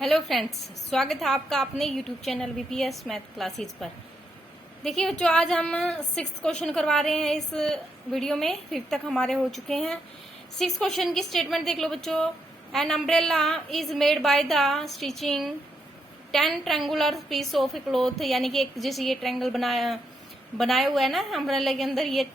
Hello friends, स्वागत है आपका अपने YouTube channel BPS math classes पर। देखिए बच्चों, आज हम 6th क्वेश्चन करवा रहे हैं इस वीडियो में। 5th तक हमारे हो चुके हैं। 6th क्वेश्चन की स्टेटमेंट देख लो बच्चों। An umbrella is made by the stitching 10 triangular piece of a cloth, यानी कि एक जैसे ये ट्रायंगल बनाया हुआ है ना अम्ब्रेला के अंदर, ये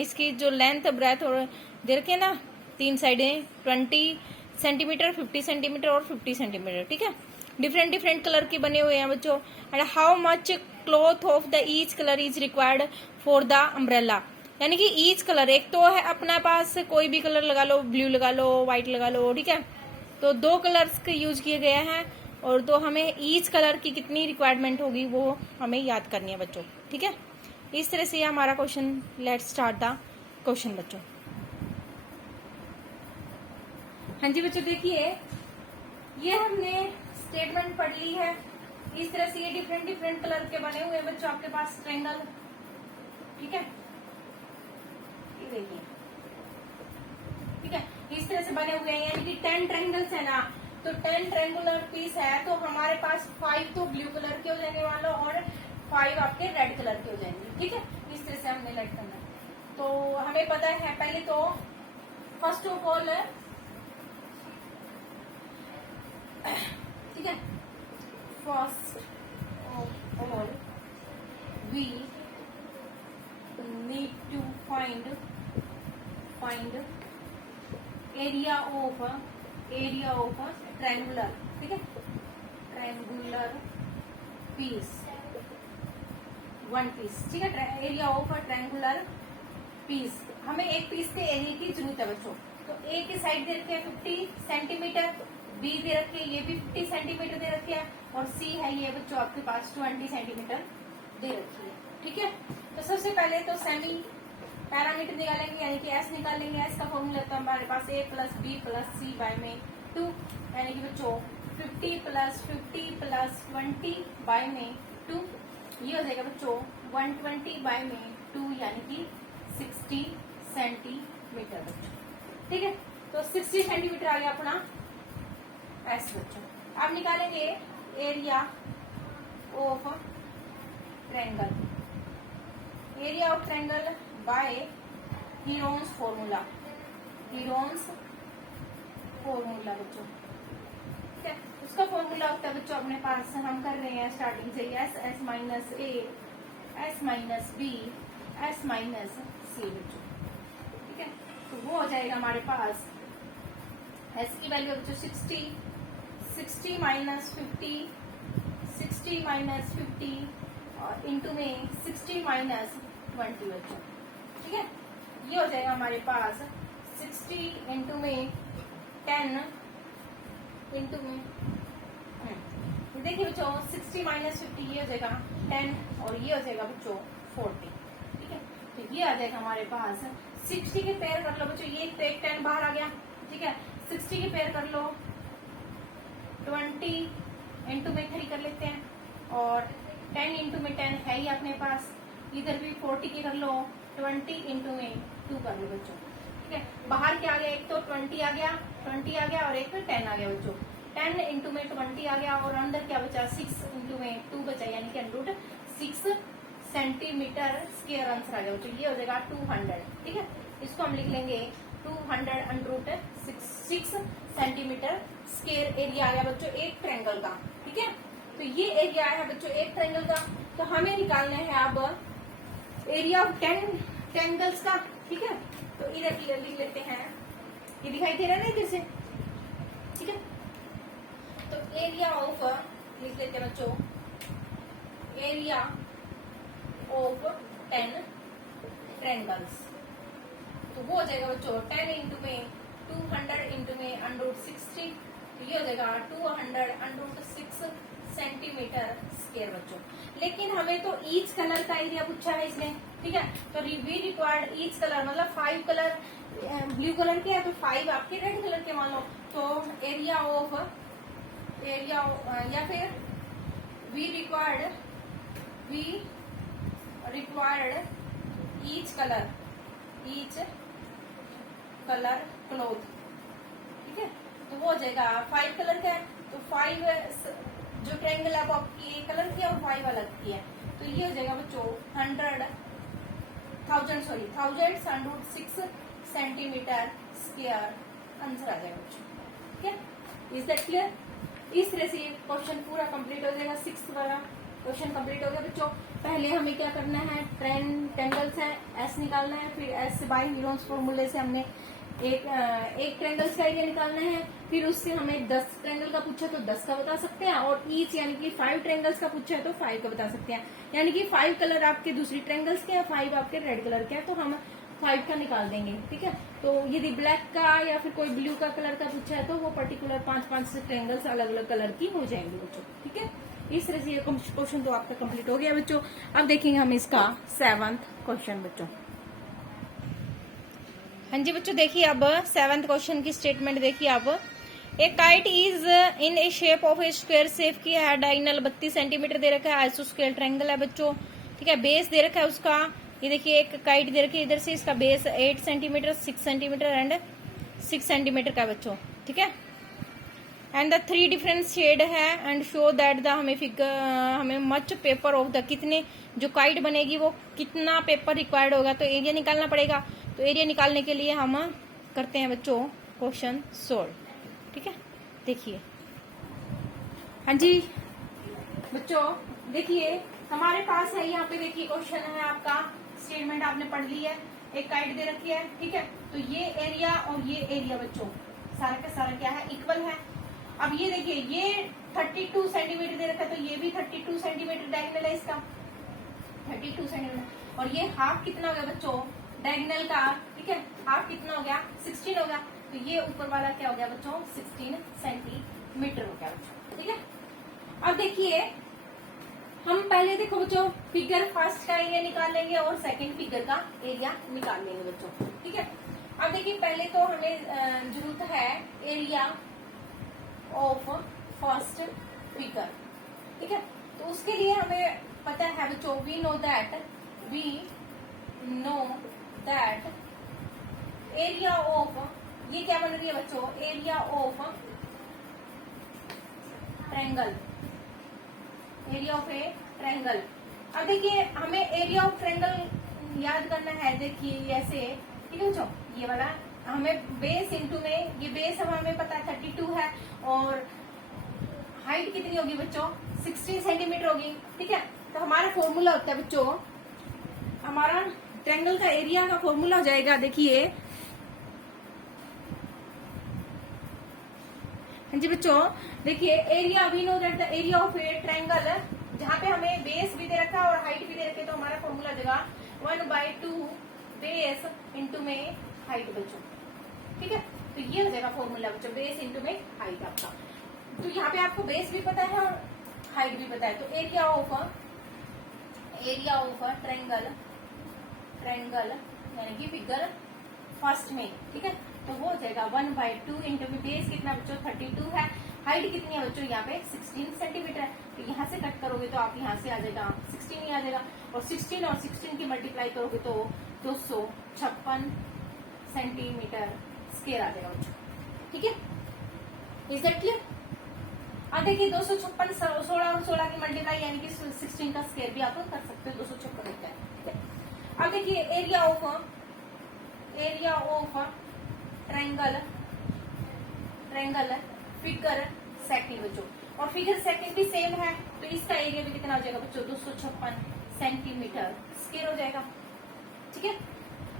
इसकी जो लेंथ ब्रेथ और दे रखे ना 3 साइडें 20 सेंटीमीटर, 50 सेंटीमीटर और 50 सेंटीमीटर। ठीक है, डिफरेंट डिफरेंट कलर के बने हुए हैं बच्चों। And how much cloth of the each colour is required for the umbrella, यानी कि ईच कलर, एक तो है अपना पास कोई भी कलर लगा लो, ब्लू लगा लो, व्हाइट लगा लो। ठीक है, तो 2 कलर्स के यूज किए गए हैं और तो हमें ईच कलर की कितनी रिक्वायरमेंट होगी वो हमें याद करनी है बच्चों। ठीक है, इस तरह से हमारा question. Let's start the question बच्चों। हाँ जी बच्चों, देखिए ये हमने स्टेटमेंट पढ़ ली है। इस तरह से ये डिफरेंट डिफरेंट कलर के बने हुए हैं बच्चों आपके पास ट्रायंगल। ठीक है, ये देखिए, ठीक है, इस तरह से बने हुए हैं, यानी कि 10 ट्रायंगल्स है ना, तो 10 ट्रायंगुलर पीस है, तो हमारे पास 5 तो ब्लू कलर के हो जाएंगे मान लो, और 5 आपके रेड कलर के हो जाएंगे। ठीक है, इस तरह से हमने लेट करना है। तो हमें पता है पहले तो फर्स्ट ऑफ ऑल, ठीक है, first of all we need to find area of triangular, ठीक है, ट्रायंगुलर पीस, वन पीस। ठीक है, एरिया ऑफ ट्रायंगुलर पीस, हमें एक पीस के एरिया की जरूरत है बच्चों। तो ए की साइड दे रखे हैं 50 सेंटीमीटर, बी दे रखे हैं ये भी 50 सेंटीमीटर दे रखे हैं, और सी है ये बच्चों आपके पास 20 सेंटीमीटर दे रखी है। ठीक है, तो सबसे पहले तो सेमी पैरामीटर निकालेंगे, यानी कि एस निकालेंगे। एस का फॉर्मूला तो हमारे पास ए plus B plus C by में 2, यानी कि बच्चों 50 प्लस 50 प्लस 20 बाय में 2, ये हो जाएगा बच्चों 120 बाय में 2, यानी कि 60 सेंटीमीटर बच्चों। ठीक है, तो 60 सेंटीमीटर आ गया अपना एस बच्चों। अब निकालेंगे area of triangle, area of triangle by Heron's formula, बच्चों। ठीक है, उसका फॉर्मूला होता है बच्चों अपने पास, हम कर रहे हैं स्टार्टिंग से, S S minus A, S minus B, S minus C बच्चों। ठीक है, तो वो हो जाएगा हमारे पास एस की वैल्यू बच्चों 60 माइनस 50, 60 माइनस 50 और इंटू में 60 माइनस 20 बच्चों। ठीक है, ये हो जाएगा हमारे पास 60 इंटू में 10 इंटू में, देखिए बच्चों 60 माइनस 50 ये हो जाएगा 10 और ये हो जाएगा बच्चों 40। ठीक है, तो ये आ जाएगा हमारे पास 60 के पेयर कर लो बच्चों, ये तो एक 10 बाहर आ गया। ठीक है, 60 के पेयर कर लो 20 इंटू में 3 कर लेते हैं, और 10 इंटू में 10 है ही अपने पास। इधर भी 40 के कर लो 20 इंटू में 2 कर लो बच्चों। ठीक है, बाहर क्या आ गया, एक तो 20 आ गया, और एक 10 आ गया बच्चों। 10 इंटू में 20 आ गया, और अंदर क्या बचा 6 इंटू में 2 बचा, यानी कि अंडर 6 सेंटीमीटर स्क्वायर आंसर आ गया बच्चों। ये हो जाएगा 200। ठीक है, इसको हम लिख लेंगे 200 अंडर 6 सेंटीमीटर स्क्वायर एरिया आ गया बच्चों एक ट्रायंगल का। ठीक है, तो ये एरिया है बच्चों एक ट्रायंगल का, तो हमें निकालना है अब एरिया ऑफ 10 ट्रायंगल्स का। ठीक है, तो इधर लिख लेते हैं, ये दिखाई दे रहा है ना इधर से। ठीक है, तो एरिया ऑफ लिख लेते हैं बच्चों, एरिया ऑफ 10 ट्रायंगल्स, तो वो हो जाएगा बच्चों 10 इंटू में 200 इंटू में अंडर 60, ये हो जाएगा 200 अंडर 6 सेंटीमीटर स्क्वायर बच्चों। लेकिन हमें तो ईच कलर का एरिया पूछा है इसने। ठीक है, तो वी रिक्वायर्ड ईच कलर, मतलब 5 कलर ब्लू कलर के है, तो 5 आपके रेड कलर के मान लो। तो एरिया या फिर we required each colour cloth. ठीक है, तो वो हो जाएगा 5 कलर का है, तो 5 जो ट्रायंगल आप आपकी एक कलर की है और 5 अलग की है, तो ये हो जाएगा बच्चों 1000 सेंटीमीटर स्क्वायर आंसर आ जाएगा बच्चों। ठीक है, इज दैट क्लियर? इस तरह से क्वेश्चन पूरा कंप्लीट हो जाएगा। 6th वाला क्वेश्चन कंप्लीट हो गया बच्चों। पहले हमें क्या करना है, ट्रायंगल्स है, एस निकालना है, फिर एस बाय हीरोन्स फॉर्मूले से हमने एक ट्रायंगल्स का एरिया निकालना है, फिर उससे हमें 10 ट्रायंगल का पूछा तो 10 का बता सकते हैं, और ईच यानी कि 5 ट्रायंगल्स का पूछा है तो 5 का बता सकते हैं। यानी कि 5 कलर आपके दूसरी ट्रायंगल्स के हैं, 5 आपके रेड कलर के हैं, तो हम 5 का निकाल देंगे। ठीक है, तो यदि ब्लैक का या फिर कोई ब्लू का कलर का पूछा है तो वो पर्टिकुलर 5-5 ट्रायंगल्स अलग अलग कलर की हो जाएंगे बच्चों। ठीक है, इस तरह से ये क्वेश्चन तो आपका कंप्लीट हो गया बच्चों। अब देखेंगे हम इसका 7th क्वेश्चन बच्चों। हाँ जी बच्चों, देखिए अब 7th क्वेश्चन की स्टेटमेंट देखिए आप। ए kite is in A shape of A square shape की है, डायगोनल 32 सेंटीमीटर दे रखा है, आइसोस्केल ट्रायंगल है बच्चों। ठीक है, बेस दे रखा है उसका, ये देखिए एक काइट दे रखी है, इधर से इसका base 8 centimetre, 6 centimetre and 6 centimetre का बच्चों। ठीक है, एंड द 3 डिफरेंट शेड है एंड शो दैट द हमें मच पेपर ऑफ द, कितने जो काइट बनेगी वो कितना पेपर रिक्वायर्ड होगा, तो एरिया निकालना पड़ेगा। तो एरिया निकालने के लिए हम करते हैं बच्चों क्वेश्चन सोल्व। ठीक है, देखिए हाँ जी बच्चों, देखिए हमारे पास है यहाँ पे, देखिए क्वेश्चन है आपका, स्टेटमेंट आपने पढ़ ली है, एक काइट दे रखी है। ठीक है, तो ये एरिया और ये एरिया बच्चों सारा का सारा क्या है, इक्वल है। अब ये देखिए ये 32 सेंटीमीटर दे रखा है, तो ये भी 32 सेंटीमीटर डायगोनल है इसका, 32 सेंटीमीटर, और ये हाफ कितना हो गया बच्चों डायगोनल का। ठीक है, हाफ कितना हो गया, 16 हो गया, तो ये ऊपर वाला क्या हो गया बच्चों, 16 सेंटीमीटर हो गया बच्चों। ठीक है, अब देखिए हम पहले देखो बच्चों फिगर फर्स्ट का एरिया निकाल लेंगे और सेकंड फिगर का एरिया निकाल लेंगे बच्चों। ठीक है, अब देखिए पहले तो हमें जरूरत है एरिया ऑफ फर्स्ट फिगर। ठीक है, तो उसके लिए हमें पता है बच्चों, we know that area of, ये क्या बन रही है बच्चों, area of triangle, area of a triangle. अब देखिए हमें एरिया ऑफ ट्रायंगल याद करना है, देखिए ऐसे। ठीक है बच्चों, ये वाला हमें बेस इंटू में, ये बेस हमें पता है 32 है, और हाइट कितनी होगी बच्चों, 16 सेंटीमीटर होगी। ठीक है, तो हमारा फॉर्मूला होता है बच्चों, हमारा ट्रायंगल का एरिया का फॉर्मूला हो जाएगा, देखिए हाँ जी बच्चों, देखिए area, we know that the area of a triangle, जहाँ पे हमें बेस भी दे रखा है और हाइट भी दे रखी है, तो हमारा फॉर्मूला देगा 1/2 बेस इंटू में हाइट बच्चों। ठीक है, तो ये हो जाएगा फॉर्मूला बच्चों, बेस इंटू में हाइट आपका। तो यहाँ पे आपको बेस भी पता है और हाइट भी पता है, तो एरिया ऑफ ट्रायंगल यानी कि फिगर फर्स्ट में। ठीक है, तो वो हो जाएगा 1/2 इंटू में बेस कितना बच्चों 32 है, हाइट कितनी है बच्चों यहाँ पे 16 सेंटीमीटर है, तो यहाँ से कट करोगे तो आप यहाँ से आ जाएगा 16 ही आ जाएगा, और 16 और 16 की मल्टीप्लाई करोगे तो 256 सेंटीमीटर स्क्वायर आ जाएगा बच्चों। ठीक है, इज दैट क्लियर? अब देखिए 256 16 और 16 की मल्टीप्लाई यानी कि 16 का स्क्वायर भी आप कर सकते हो, 256 होता है। ठीक है, अब देखिए area of triangle figure second बच्चों, और फिगर सेकंड भी सेम है, तो इसका एरिया भी कितना हो जाएगा बच्चों 256 सेंटीमीटर स्क्वायर हो जाएगा। ठीक है,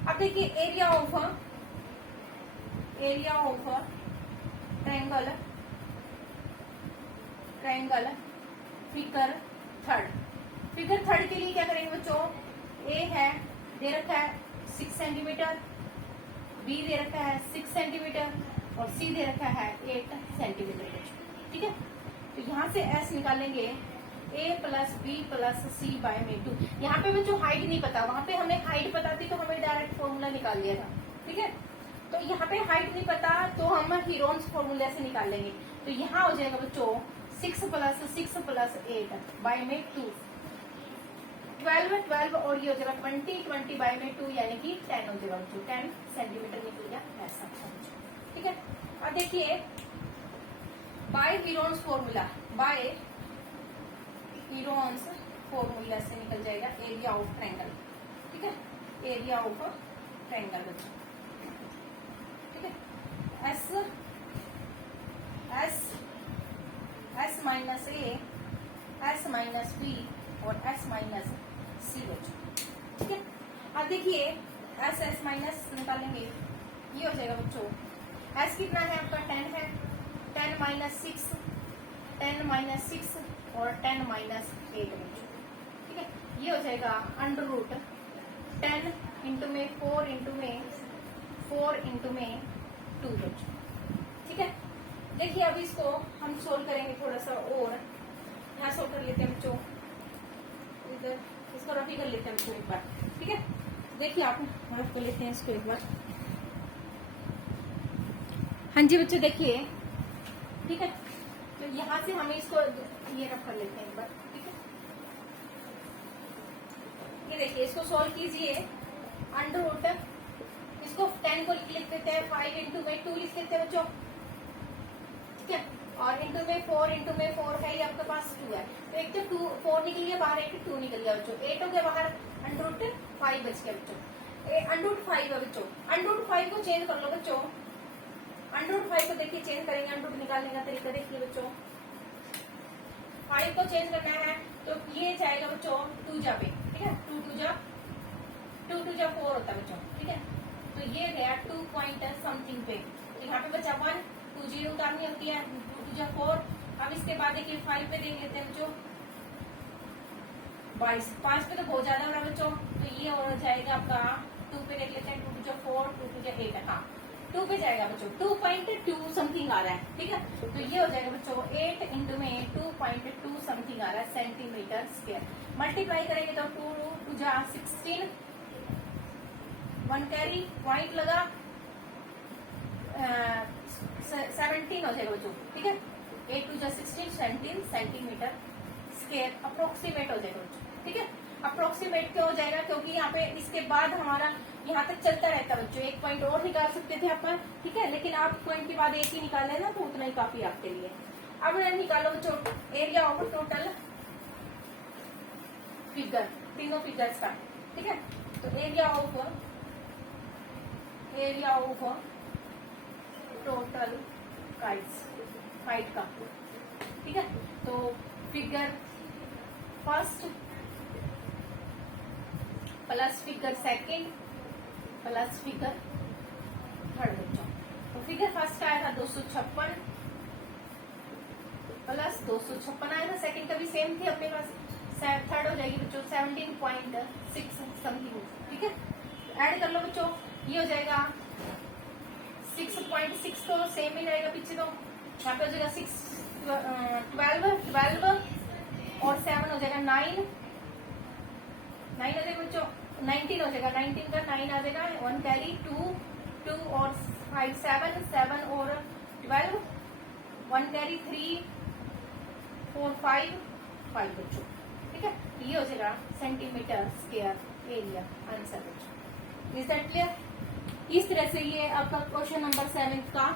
अब देखिए area of triangle figure third के लिए क्या करेंगे बच्चों, ए है दे रखा है 6 सेंटीमीटर, बी दे रखा है 6 सेंटीमीटर, और सी दे रखा है 8 सेंटीमीटर। ठीक है, तो यहाँ से एस निकालेंगे a plus B plus C by में 2। यहाँ पे बच्चों हाइट नहीं पता, वहां पे हमें हाइट पता थी तो हमें डायरेक्ट फॉर्मूला निकाल लिया था। ठीक है, तो यहाँ पे हाइट नहीं पता तो हम हीरोन्स फॉर्मूला से निकाल लेंगे, तो यहाँ हो जाएगा बच्चों 6 प्लस 8 बाय में 2, 12 और ये हो जाएगा 20 बाय में 2 यानी कि 10 हो जाएगा बच्चों, 10 सेंटीमीटर निकल गया ऐसा। ठीक है, अब देखिए by Heron's formula, by Heron's formula से निकल जाएगा एरिया ऑफ ट्रायंगल, ठीक है, एरिया ऑफ ट्रायंगल बच्चों, ठीक है। S S S minus A, S minus B और एस माइनस सी बच्चों, ठीक है। अब देखिए एस एस माइनस निकालेंगे, ये हो जाएगा बच्चों, एस कितना है आपका 10 है, 10 माइनस 6, 10 माइनस 6 और 10 माइनस 8 बच्चों, ठीक है। ये हो जाएगा अंडर रूट 10 इंटू में 4 इंटू में 4 इंटू में 2 बच्चों, ठीक है। देखिए अब इसको हम सोल्व करेंगे थोड़ा सा, और यहाँ सोल्व कर लेते हैं बच्चों, इधर इसको रफी कर लेते हैं बच्चों एक बार, ठीक है। देखिए आप रफ कर लेते हैं इसको एक बार, हाँ जी बच्चों देखिए, ठीक है। तो यहाँ से हमें इसको ये रफ कर लेते हैं एक बार, ठीक है। ये देखिए इसको सोल्व कीजिए, अंडर रूट इसको 10 को लिख देते हैं, 5 इंटू में 2 लिख देते हैं बच्चों, ठीक है। और इंटू में 4 इंटू में 4 है, ये आपके पास 2 है, तो एक तो 2 4 निकल गया बाहर, एक 2 निकल गया बच्चों, 8 हो गया बाहर, अंडर रूट 5 बच गया बच्चों, अंडर रूट 5 है बच्चों। अंडर रूट 5 को चेंज कर लो बच्चों, अंडर रूट 5 को देखिए चेंज करेंगे, अंडर रूट निकालने का तरीका देखिए बच्चों, 5 को चेंज करना है तो ये जाएगा बच्चों 2 जा पे, ठीक है, 2 2 जा 4 होता है बच्चों, ठीक है। तो ये गया 2 पॉइंट समथिंग पे, तो यहाँ पे बचा 1, 2 जीरो उतारनी होती है, 2 2 जा 4। अब इसके बाद देखिए 5 पे देख लेते हैं बच्चों, 22, 5 पे तो बहुत ज्यादा हो रहा है बच्चों, तो ये हो जाएगा आपका 2 पे देख लेते हैं, 2 2 जा 4, 2 2 जा 8, हाँ 2 पे जाएगा बच्चों, 2.2 समथिंग आ रहा है, ठीक है। तो ये हो जाएगा बच्चों 8 इंटू में 2.2 समथिंग आ रहा है सेंटीमीटर स्क्वायर। मल्टीप्लाई करेंगे तो 2 2 जा 16, 1 कैरी पॉइंट लगा 17 हो जाएगा बच्चों, ठीक है। 8 2 जा 16, 17 सेंटीमीटर स्क्वायर अप्रोक्सीमेट हो जाएगा बच्चों, ठीक है। अप्रोक्सीमेट क्यों हो जाएगा, क्योंकि यहाँ पे इसके बाद हमारा यहाँ तक चलता रहता है बच्चों, एक पॉइंट और निकाल सकते थे अपन, ठीक है, लेकिन आप पॉइंट के बाद एक ही निकाले ना तो उतना ही काफी आपके लिए। अब निकालो बच्चों एरिया ऑफ टोटल फिगर, तीनों फिगर्स का, ठीक है। तो एरिया ऑफ टोटल काइट का, ठीक है। तो figure first plus figure second plus figure third बच्चों। तो फिगर फर्स्ट आया था 256 प्लस 256 आया था, सेकंड का भी सेम थी अपने पास, थर्ड हो जाएगी बच्चों 17.6 समथिंग, ठीक है। ऐड कर लो बच्चों, ये हो जाएगा 6.6 तो सेम ही रहेगा पीछे, तो यहाँ पे हो जाएगा 12 और 7 हो जाएगा 9 हो जाएगा बच्चों, 19 हो जाएगा, 19 का 9 आ जाएगा, 1 कैरी 2 और 5 7 और 12, 1 कैरी 3 4 5 बच्चों, ठीक है। ये हो जाएगा सेंटीमीटर स्क्वायर एरिया आंसर बच्चों। Is that clear? इस तरह से ये आपका क्वेश्चन नंबर 7 का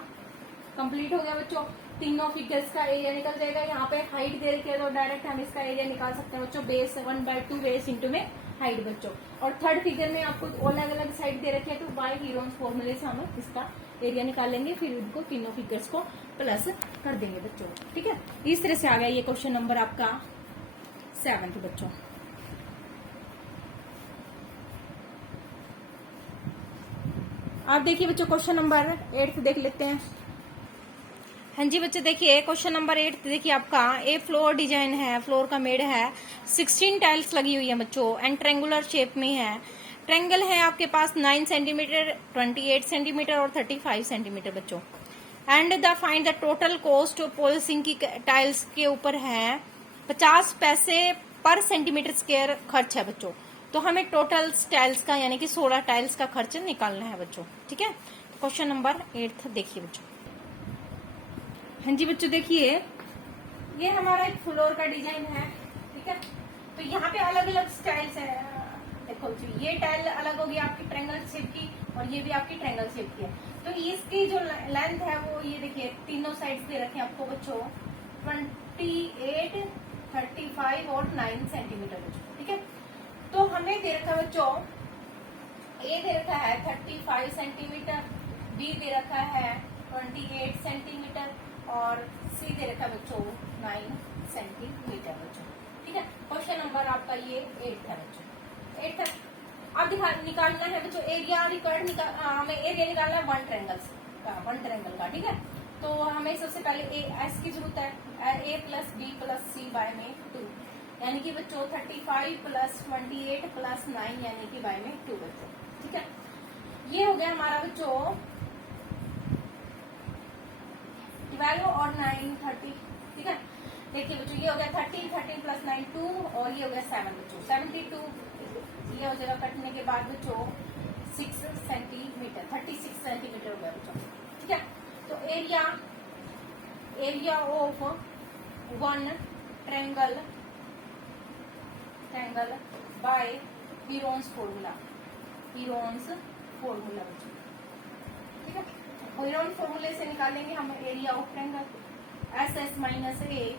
कंप्लीट हो गया बच्चों। तीनों फिगर्स का एरिया निकल जाएगा। यहाँ पे हाइट दे रखी है तो डायरेक्ट हम इसका एरिया निकाल सकते हैं बच्चों, बेस 1/2 बेस इंटू में हाइट बच्चों। और थर्ड फिगर में आपको अलग अलग साइड दे रखी है तो बाय हीरोन्स फॉर्मूले से हम इसका एरिया निकालेंगे, फिर इनको तीनों फिगर्स को प्लस कर देंगे बच्चों, ठीक है। इस तरह से आ गया ये क्वेश्चन नंबर आपका 7 बच्चों। आप देखिए बच्चों क्वेश्चन नंबर 8 देख लेते हैं। हाँ जी बच्चों देखिए क्वेश्चन नंबर 8 देखिए आपका ए फ्लोर डिजाइन है, फ्लोर का मेड है, 16 टाइल्स लगी हुई है बच्चों एंड ट्रेंगुलर शेप में है। ट्रेंगल है आपके पास 9 सेंटीमीटर, 28 सेंटीमीटर और 35 सेंटीमीटर बच्चों। And the find the total cost polishing की टाइल्स के ऊपर है 50 पैसे पर सेंटीमीटर स्क्वायर खर्च है बच्चों। तो हमें टोटल टाइल्स का यानी कि 16 टाइल्स का खर्च निकालना है बच्चों, ठीक है। क्वेश्चन नंबर 8 देखिए बच्चों। हाँ जी बच्चों देखिए ये हमारा एक फ्लोर का डिजाइन है, ठीक है। तो यहाँ पे अलग अलग स्टाइल्स है। देखो जी ये टाइल अलग होगी आपकी ट्रायंगल शेप की, और ये भी आपकी ट्रायंगल शेप की है। तो इसकी जो लेंथ है वो ये देखिए तीनों साइड्स दे रखे हैं आपको बच्चों 28, 35 और 9 सेंटीमीटर बच्चों। ठीक है, तो हमें दे रखा है बच्चों ए दे रखा है 35 सेंटीमीटर, बी दे रखा है 28 सेंटीमीटर और सी दे रखा है बच्चों 9 सेंटीमीटर बच्चों। ठीक है, क्वेश्चन नंबर आपका ये 8 है बच्चों, 8 है। अब निकालना है बच्चों एरिया हमें एरिया निकालना है वन ट्रायंगल का। ठीक है, तो हमें सबसे पहले एस की जरूरत है, ए plus B plus C by में 2, यानी कि बच्चों 35 प्लस 28 प्लस 9 यानी कि बाय में 2 बच्चों। ठीक है, ये हो गया हमारा बच्चों 12 और 9 30। ठीक है, देखिए बच्चों ये हो गया 13 प्लस 9 2 और ये हो गया 7 बच्चों 72। ये हो जाएगा कटने के बाद बच्चों 6 सेंटीमीटर 36 सेंटीमीटर हो गया बच्चों। ठीक है, तो area of one triangle by Heron's formula बच्चों। ठीक है, हीरोन फॉर्मूले से निकालेंगे हम area of triangle S minus A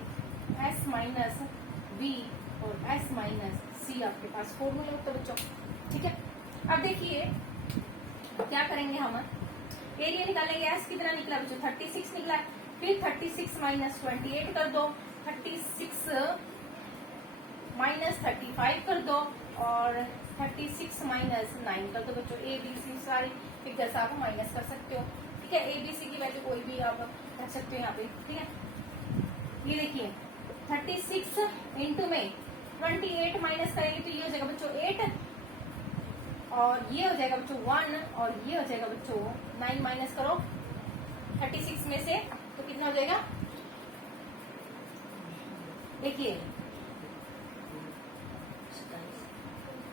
S minus B और एस माइनस सी आपके पास फॉर्मूला होता है बच्चों। ठीक है, अब देखिए क्या करेंगे हम एरिया निकालेंगे। एस कितना निकला बच्चों 36 निकला, फिर 36 माइनस 28 कर दो, 36 माइनस 35 कर दो और 36 माइनस 9 कर दो बच्चों। ए बी सी सारी फिगर्स आप माइनस कर सकते हो। ठीक है, ए बी सी की वैल्यू कोई भी आप रख सकते हो यहाँ पे। ठीक है, ये देखिए 36 इंटू में 28 माइनस करेंगे तो ये हो जाएगा बच्चों 8 और ये हो जाएगा बच्चों 1 और ये हो जाएगा बच्चों 9 माइनस करो 36 में से तो कितना हो जाएगा देखिए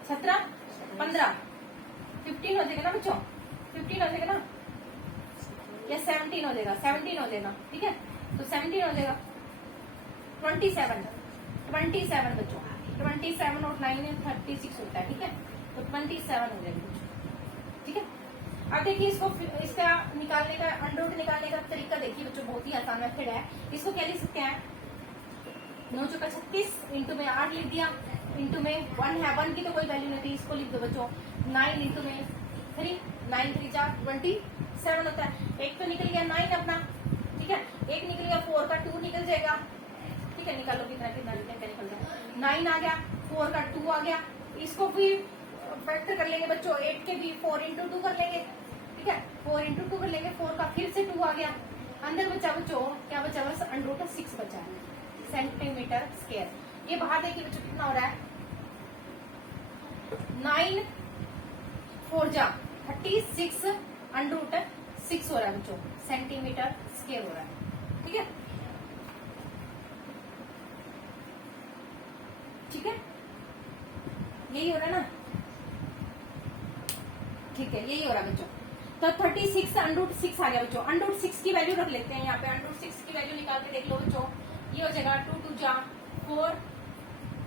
17 15 15 हो जाएगा ना बच्चों, 15 हो जाएगा ना या 17 हो जाएगा, 17 हो जाएगा। ठीक है, तो 17 हो जाएगा 27 बच्चों 27 और 9 36 होता है। ठीक है, तो 27 हो जाएगा बच्चों। ठीक है, अब देखिए इसका निकालने का अंडर निकालने का तरीका देखिए बच्चों, बहुत ही आसान मेथड है। इसको क्या लिख सकते हैं 9 चौका 36 इंटू में 8 लिख दिया, इंटू में 1 है, 1 की तो कोई वैल्यू नहीं थी, इसको लिख दो बच्चों 9 इंटू में 3 9 3 जा 27 होता है। एक तो निकल गया 9 अपना। ठीक है, एक निकल गया 4 का 2 निकल जाएगा। ठीक है, निकालो कितना कितना निकल जाएगा 9 आ गया, 4 का 2 आ गया। इसको भी फैक्टर कर लेंगे बच्चों, 8 के भी 4 इंटू 2 कर लेंगे। ठीक है, 4 इंटू 2 कर लेंगे, 4 का फिर से 2 आ गया, अंदर बचा बच्चों क्या बचा बस अंडर 6 बचा है सेंटीमीटर स्क्वायर। ये बाहर देखिए बच्चों कितना हो रहा है 9 4 जा 36 अंडर 6 हो रहा है बच्चों सेंटीमीटर स्क्वायर हो रहा है। ठीक है, ठीक है, यही हो रहा है ना। ठीक है, यही हो रहा है बच्चों। तो 36 अंडर 6 आ गया बच्चों। अंडर 6 की वैल्यू रख लेते हैं यहाँ पे, अंडर 6 की वैल्यू निकाल के देख लो बच्चों। ये हो जाएगा 2 2 जा 4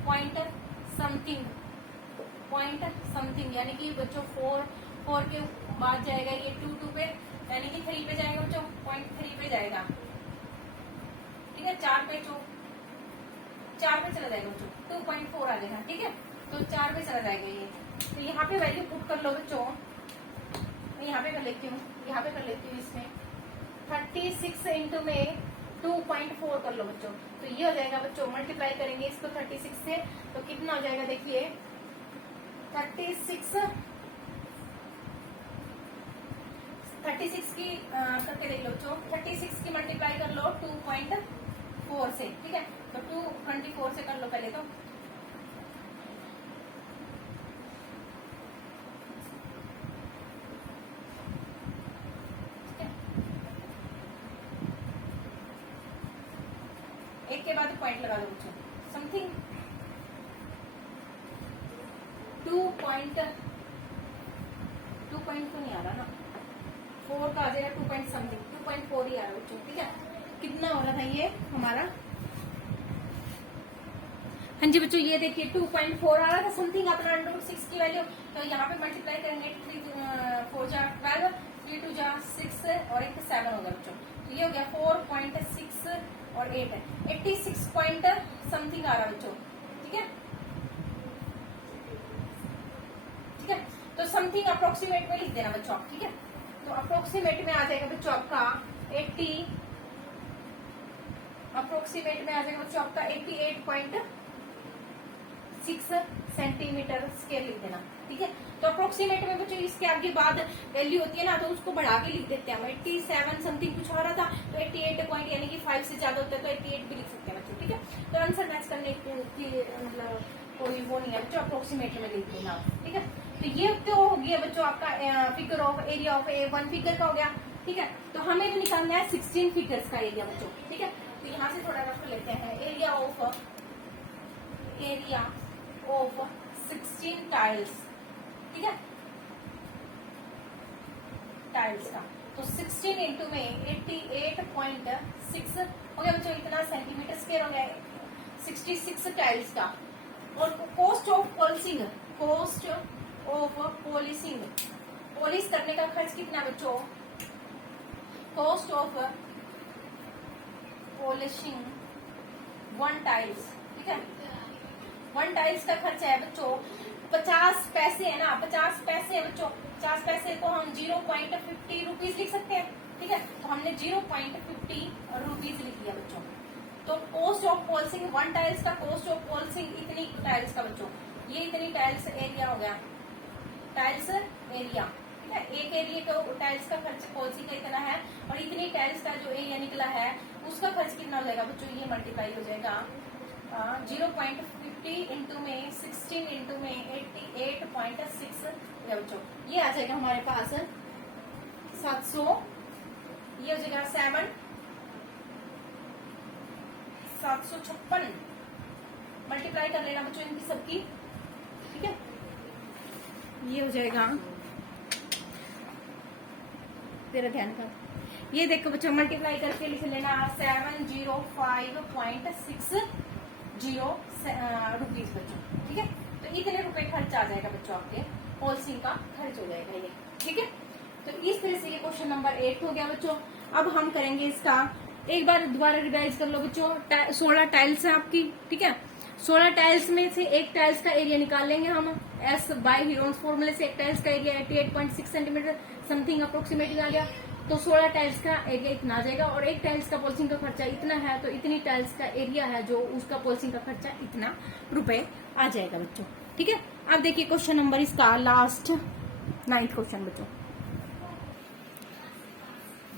पॉइंट समथिंग यानी कि बच्चों 4 के बाद जाएगा ये 2 2 पे यानी कि 3 पे जाएगा बच्चों, 0.3 पे जाएगा। ठीक है, 4 पे चला जाएगा बच्चों, 2.4 आ जाएगा। ठीक है, तो 4 पे चला जाएगा ये। तो यहाँ पे वैल्यू पुट कर लो बच्चों, मैं यहाँ पे कर लेती हूँ, इसमें 36 इंटू में 2.4 कर लो बच्चों। तो ये हो जाएगा बच्चों, मल्टीप्लाई करेंगे इसको 36 से तो कितना हो जाएगा देखिए 36 की करके देख लो बच्चों, 36 की मल्टीप्लाई कर लो 2.4 से। ठीक है, तो 224 से कर लो पहले तो। एक के बाद पॉइंट लगा दो बच्चों, समथिंग 2 पॉइंट तो नहीं आ रहा ना, 4 का आ जाएगा 2 पॉइंट समथिंग, 2.4 ही आ रहा है बच्चों। ठीक है, कितना हो रहा था ये हमारा, हाँ जी बच्चों ये देखिए 2.4 आ रहा था समथिंग अपना अंडर 6 की वैल्यू। तो यहाँ पे मल्टीप्लाई करेंगे 4 जा 12, 3 2 जा 6 और एक 7 होगा बच्चों। तो ये हो गया 4.6 और 8 है 86 पॉइंट समथिंग आ रहा बच्चों। ठीक है, ठीक है, तो समथिंग अप्रोक्सीमेट में लिख देना बच्चों आप। ठीक है, तो अप्रोक्सीमेट में आ जाएगा बच्चों आपका 80, अप्रोक्सीमेट में आ जाएगा बच्चों आपका 88.6 सेंटीमीटर स्केयर लिख देना। ठीक है, तो अप्रोक्सीमेट में बच्चों इसके आगे बाद वैल्यू होती है ना, तो उसको बढ़ा के लिख देते हैं हम। 87 समथिंग कुछ हो रहा था, तो 88 पॉइंट यानी कि 5 से ज्यादा होता है तो 88 भी लिख सकते हैं बच्चों। ठीक है, तो आंसर मैच करने की मतलब कोई वो नहीं है बच्चों, अप्रोक्सीमेट में लिख देना। ठीक है, तो ये तो हो गया बच्चों आपका figure of area of A 1 figure का हो गया। ठीक है, तो हमें भी निकालना है 16 फिगर्स का एरिया बच्चों। ठीक है, तो यहाँ से थोड़ा रफ लेते हैं। Area of 16 tiles. ठीक है, टाइल्स का तो 16 इंटू में 88.6 हो गया बच्चों, इतना सेंटीमीटर स्क्वायर हो गया 66 टाइल्स का। और कॉस्ट ऑफ पॉलिशिंग, पॉलिश करने का खर्च कितना बच्चों? Cost of polishing 1 tiles. ठीक है, 1 टाइल्स का खर्च है बच्चों 50 पैसे है ना, 50 पैसे है बच्चों। 50 पैसे को हम 0.50 रुपीज लिख सकते हैं। ठीक है, तो हमने 0.50 रुपीज लिख दिया बच्चों। तो कॉस्ट ऑफ पॉलिशिंग 1 टाइल्स का कॉस्ट ऑफ पॉलिशिंग इतनी टाइल्स का बच्चों, ये इतनी टाइल्स एरिया हो गया, टाइल्स एरिया। ठीक है, एक एरिया का टाइल्स का खर्च पॉलिशिंग का इतना है, और इतनी टाइल्स का जो एरिया निकला है उसका खर्च कितना हो जाएगा बच्चों? ये मल्टीप्लाई हो जाएगा 0.50 इंटू में 16 इंटू में 88.6 बच्चों। ये आ जाएगा हमारे पास 700, ये हो जाएगा 756 मल्टीप्लाई कर लेना बच्चों इनकी सबकी। ठीक है, ये हो जाएगा, तेरा ध्यान का ये देखो बच्चों, मल्टीप्लाई करके लिख लेना 705.60 रुपीज बच्चों। ठीक है, तो इतने रुपए खर्च आ जाएगा बच्चों, आपके पॉलिशिंग का खर्च हो जाएगा ये। ठीक है, तो इस तरह से ये क्वेश्चन नंबर 8 हो गया बच्चों। अब हम करेंगे इसका, एक बार दोबारा रिवाइज कर लो बच्चों। 16 टाइल्स है आपकी। ठीक है, 16 टाइल्स में से एक टाइल्स का एरिया निकाल लेंगे हम एस बाय हीरोन्स फॉर्मूले से। एक टाइल्स का एरिया 88.6 सेंटीमीटर समथिंग अप्रोक्सीमेटली आ गया, तो 16 टाइल्स का एरिया इतना आ जाएगा। और एक टाइल्स का पॉलिशिंग का खर्चा इतना है, तो इतनी टाइल्स का एरिया है जो उसका पॉलिशिंग का खर्चा इतना रुपए आ जाएगा बच्चों। ठीक है, अब देखिए क्वेश्चन नंबर इसका लास्ट 9th क्वेश्चन बच्चों।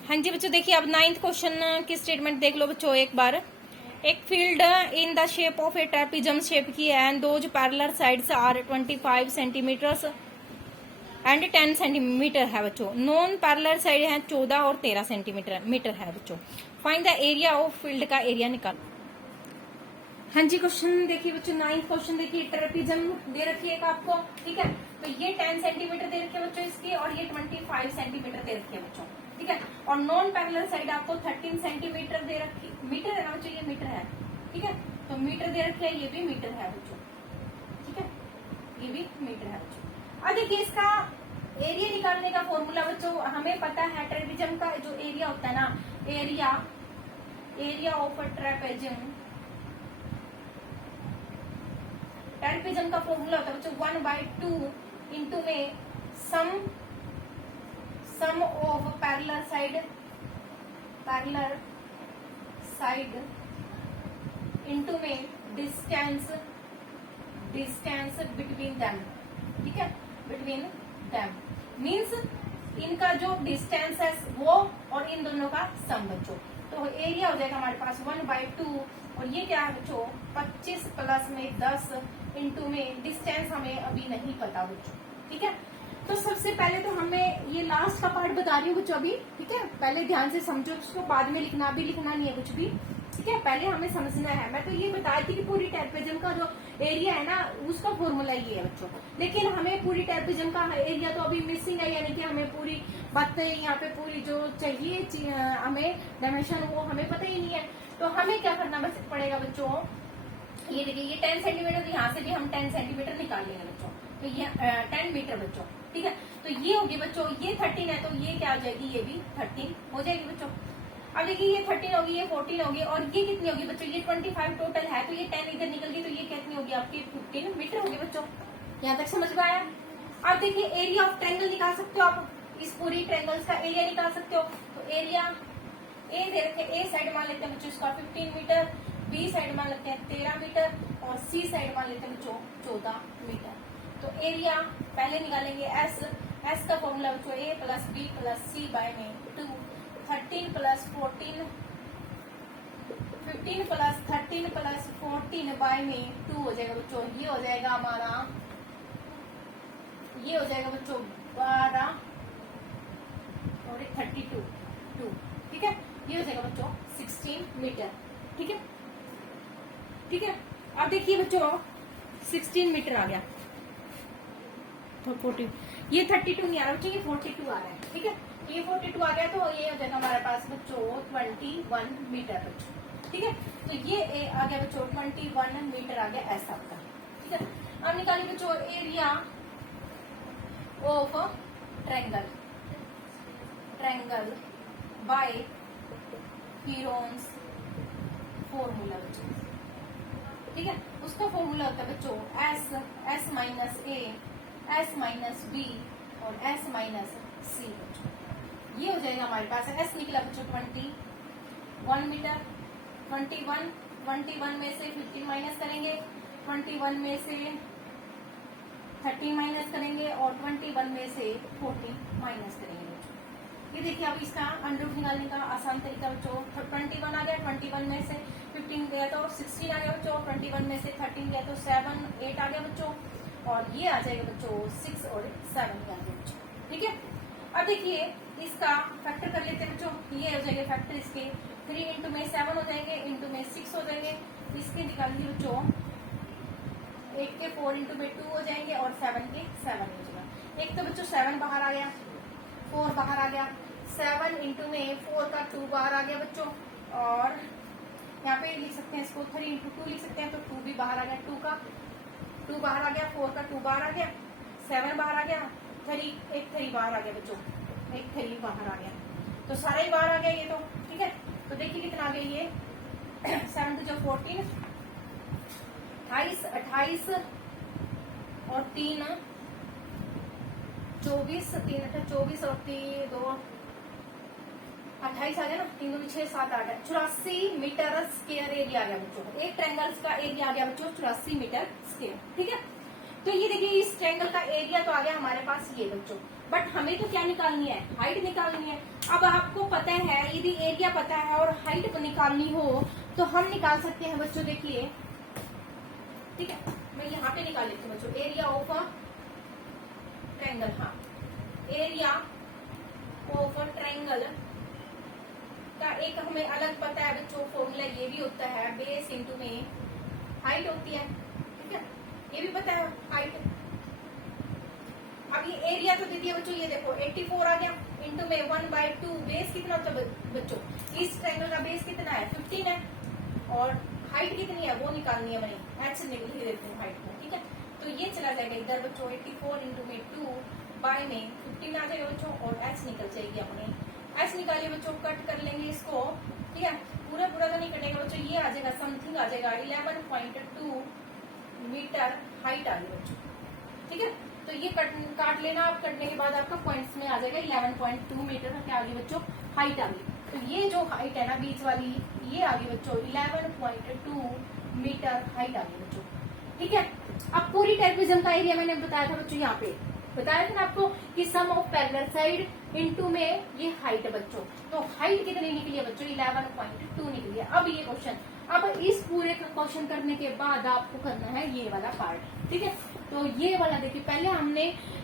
हाँ जी बच्चों, देखिए अब 9th क्वेश्चन की स्टेटमेंट देख लो बच्चों एक बार। एक field in the shape of a trapezium shape की है, and those parallel sides are 25 centimetres and 10 centimetre है बच्चों। नॉन पैरेलल साइड है 14 और 13 सेंटीमीटर है बच्चों। Find the area of field का एरिया निकालो। हाँ जी, क्वेश्चन देखिए बच्चों, 9th क्वेश्चन देखिए। ट्रेपेजियम दे रखी है आपको। ठीक है, तो ये 10 सेंटीमीटर दे रखे बच्चों इसकी, और ये 25 सेंटीमीटर दे रखी है बच्चों। ठीक है, और नॉन पैरेलल साइड आपको 13 सेंटीमीटर दे रखी, मीटर है ना बच्चों, ये मीटर है। ठीक है, तो मीटर दे रखी है, ये भी मीटर है बच्चों। ठीक है, ये भी मीटर है बच्चों। अब देखिए इसका एरिया निकालने का फॉर्मूला बच्चों, हमें पता है ट्रेपेजियम का जो एरिया होता है ना, एरिया ऑफ ट्रेपेजियम का फॉर्मूला होता है बच्चों 1/2 इंटू में सम ऑफ पैरेलल साइड इंटू में डिस्टेंस बिटवीन देम। ठीक है, बिटवीन देम मीन्स इनका जो डिस्टेंस है वो और इन दोनों का सम बच्चों। तो एरिया हो जाएगा हमारे पास 1/2, और ये क्या है बच्चों 25 प्लस में 10 इंटू में डिस्टेंस हमें अभी नहीं पता बच्चों। ठीक है, तो सबसे पहले तो हमें ये लास्ट का पार्ट बता रही हूँ बच्चों अभी। ठीक है, पहले ध्यान से समझो उसको, बाद में लिखना भी लिखना नहीं है कुछ भी। ठीक है, पहले हमें समझना है। मैं तो ये बताई थी कि पूरी ट्रेपेजियम का जो एरिया है ना उसका फॉर्मूला ये है बच्चों, लेकिन हमें पूरी ट्रेपेजियम का एरिया तो अभी मिसिंग है, यानी कि हमें पूरी बातें यहाँ पे पूरी जो चाहिए हमें डायमेंशन वो हमें पता ही नहीं है। तो हमें क्या करना पड़ेगा बच्चों, ये देखिए ये 10 सेंटीमीटर, तो यहाँ से भी हम 10 सेंटीमीटर निकाल लेंगे बच्चों। तो ये 10 मीटर बच्चों, ठीक है। तो ये होगी बच्चों, ये 13 है तो ये क्या आ जाएगी, ये भी 13 हो जाएगी बच्चों। अब देखिए ये 13 होगी, ये 14 होगी, और ये कितनी होगी बच्चों, ये 25 टोटल है, तो ये 10 इधर निकल गई, तो ये कितनी होगी आपकी 15 मीटर होगी बच्चों। यहाँ तक समझ में आया। अब देखिए एरिया ऑफ ट्रायंगल निकाल सकते हो आप, इस पूरी ट्रायंगल्स का एरिया निकाल सकते हो। तो एरिया ए दे रखे, ए साइड मान लेते हैं बच्चों इसका 15 मीटर, बी साइड मान लेते हैं 13 मीटर, और सी साइड मान लेते हैं बच्चों 14 मीटर। तो एरिया पहले निकालेंगे एस, एस का फॉर्मूला बच्चों ए plus B plus C by में 2, 13 प्लस 14, 15 प्लस 13 प्लस 14 बाय में 2 हो जाएगा बच्चों। ये हो जाएगा हमारा, ये हो जाएगा बच्चों 12 और 32, 2, ठीक है। ये हो जाएगा बच्चों 16 मीटर, ठीक है, ठीक है। अब देखिए बच्चों 16 मीटर आ गया, 40, ये 32 नहीं आ रहा बच्चों, ये 42 आ रहा है, ठीक है। ये 42 आ गया, तो ये हो जाएगा हमारे पास बच्चों 21 मीटर बच्चों, ठीक है। तो ये आ गया बच्चों 21 मीटर आ गया ऐसा आपका, ठीक है। अब निकालिए बच्चों area of triangle, triangle by Heron's formula बच्चों, ठीक है। उसका फॉर्मूला होता है बच्चों S, S minus A, S minus B और एस माइनस सी बच्चों। ये हो जाएगा हमारे पास, एस निकला बच्चों 21 मीटर, 21 में से 15 माइनस करेंगे, 21 में से 13 माइनस करेंगे, और 21 में से 14 माइनस करेंगे बच्चों। ये देखिए अब इसका अंडर रूट निकालने का आसान तरीका बच्चों, 21 आ गया, 21 में से 15 गया तो 16 आ गया बच्चों, 21 में से 13 गया तो 7, 8 आ गया बच्चों, और ये आ जाएगा बच्चों 6 और 7 आ गया बच्चों, ठीक है। अब देखिए इसका फैक्टर कर लेते हैं बच्चों, ये हो जाएंगे फैक्टर इसके 3 इंटू में 7 हो जाएंगे, इंटू में 6 हो जाएंगे, इसके निकाल लीजिए बच्चों 8 के 4 इंटू में 2 हो जाएंगे, और 7 के 7 हो जाएगा। एक तो बच्चों 7 बाहर आ गया, 4 बाहर आ गया, 7 इंटू में 4 का 2 बाहर आ गया बच्चों, और यहाँ पे लिख सकते हैं इसको 3 इंटू 2 लिख सकते हैं, तो 2 भी बाहर आ गया, 2 का 2 बाहर आ गया, 4 का 2 बाहर आ गया, 7 बाहर आ गया, 3 बाहर आ गया बच्चों, 3 बाहर आ गया, तो सारा ही बाहर आ गया ये तो, ठीक है। तो देखिए कितना आ गया ये 7 to 14, 28 और 3 24, 3 8 24 और 3 2 28 आ गया ना, 3 2 6 7 8 84 मीटर स्क्वायर एरिया आ गया बच्चों। एक ट्रायंगल का एरिया आ गया बच्चों 84 मीटर स्क्वायर, ठीक है। तो ये देखिए इस ट्रायंगल का एरिया तो आ गया हमारे पास ये बच्चों, बट हमें तो क्या निकालनी है, हाइट निकालनी है। अब आपको पता है यदि एरिया पता है और हाइट निकालनी हो तो हम निकाल सकते हैं बच्चों, देखिए ठीक है। मैं यहाँ पे निकाल लेती हूँ बच्चों एरिया ऑफ ट्रायंगल, हाँ एरिया ऑफ ट्रायंगल का एक हमें अलग पता है बच्चों फॉर्मूला, ये भी होता है बेस इंटू में हाइट होती है, ठीक है, ये भी पता है हाइट। अब ये एरिया तो दे दिया बच्चों, ये देखो 84 आ गया, इंटू में 1/2, बेस कितना होता है बच्चों, इस ट्रायंगल का बेस कितना है 15 है, और हाइट कितनी है वो निकालनी है, मैंने एच निकल देती हूँ हाइट को, ठीक है। तो ये चला जाएगा इधर बच्चों 84 इंटू में 2 बाय में 15 आ जाएगा बच्चों, और एच निकल जाएगी अपने, एच निकालिए बच्चों, कट कर लेंगे इसको, ठीक है। पूरा पूरा तो नहीं कटेगा बच्चों, ये आ जाएगा समथिंग आ जाएगा 11.2 मीटर हाइट आ गई बच्चों, ठीक है। तो ये काट लेना, आप कटने के बाद आपका पॉइंट्स में आ जाएगा 11.2 मीटर का क्या आ गई बच्चों हाइट आ गई। तो ये जो हाइट है ना बीच वाली, ये आ गई बच्चों 11.2 मीटर हाइट आ गई बच्चों, ठीक है। अब पूरी ट्रापेजियम का एरिया मैंने बताया था बच्चों, यहाँ पे बताया था ना आपको कि सम ऑफ पैरेलल साइड इनटू में ये हाइट है बच्चों, तो हाइट कितनी निकली है बच्चों 11.2 निकली है। अब ये क्वेश्चन, अब इस पूरे का क्वेश्चन करने के बाद आपको करना है ये वाला पार्ट, ठीक है। तो ये वाला देखिए, पहले हमने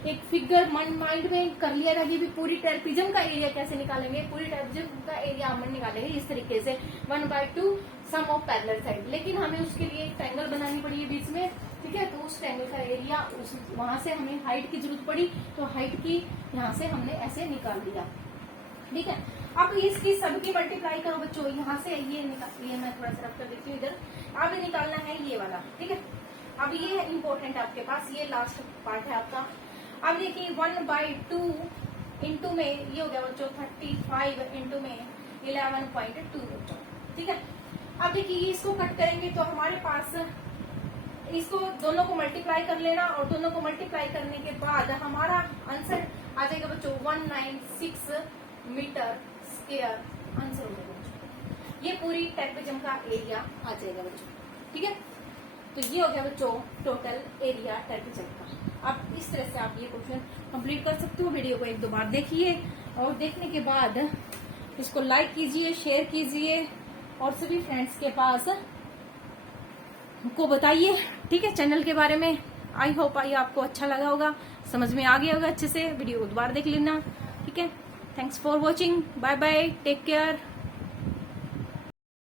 एक फिगर माइंड में कर लिया था कि भी पूरी ट्रापेजियम का एरिया कैसे निकालेंगे, पूरी ट्रापेजियम का एरिया हम निकालेंगे इस तरीके से 1/2 सम ऑफ पैरेलल साइड, लेकिन हमें उसके लिए एक ट्रायंगल बनानी पड़ी है बीच में, ठीक है। तो उस ट्रायंगल का एरिया वहां से हमें हाइट की जरूरत पड़ी, तो हाइट की यहाँ से हमने ऐसे निकाल दिया, ठीक है। अब इसकी सबकी मल्टीप्लाई करो बच्चों, यहाँ से ये मैं थोड़ा सा रख कर देती हूँ इधर, अब निकालना है ये वाला, ठीक है। अब ये इम्पोर्टेंट आपके पास, ये लास्ट पार्ट है आपका। अब देखिए 1/2 इंटू में ये हो गया बच्चों 35 इंटू में 11.2 बच्चों, ठीक है। अब देखिए इसको कट करेंगे तो हमारे पास इसको दोनों को मल्टीप्लाई कर लेना, और दोनों को मल्टीप्लाई करने के बाद हमारा आंसर आ जाएगा बच्चों 196 मीटर स्क्वायर आंसर हो जाएगा बच्चों। ये पूरी टेरेक्विजम का एरिया आ जाएगा बच्चों, ठीक है। तो ये हो गया बच्चों टोटल एरिया टेरेक्विजम का। अब इस तरह से आप ये क्वेश्चन कंप्लीट कर सकते हो। वीडियो को 1-2 बार देखिए, और देखने के बाद इसको लाइक कीजिए, शेयर कीजिए, और सभी फ्रेंड्स के पास को बताइए, ठीक है, चैनल के बारे में। आई होप आपको अच्छा लगा होगा, समझ में आ गया होगा अच्छे से। वीडियो को दोबारा देख लेना, ठीक है। Thanks for watching, bye bye, take care.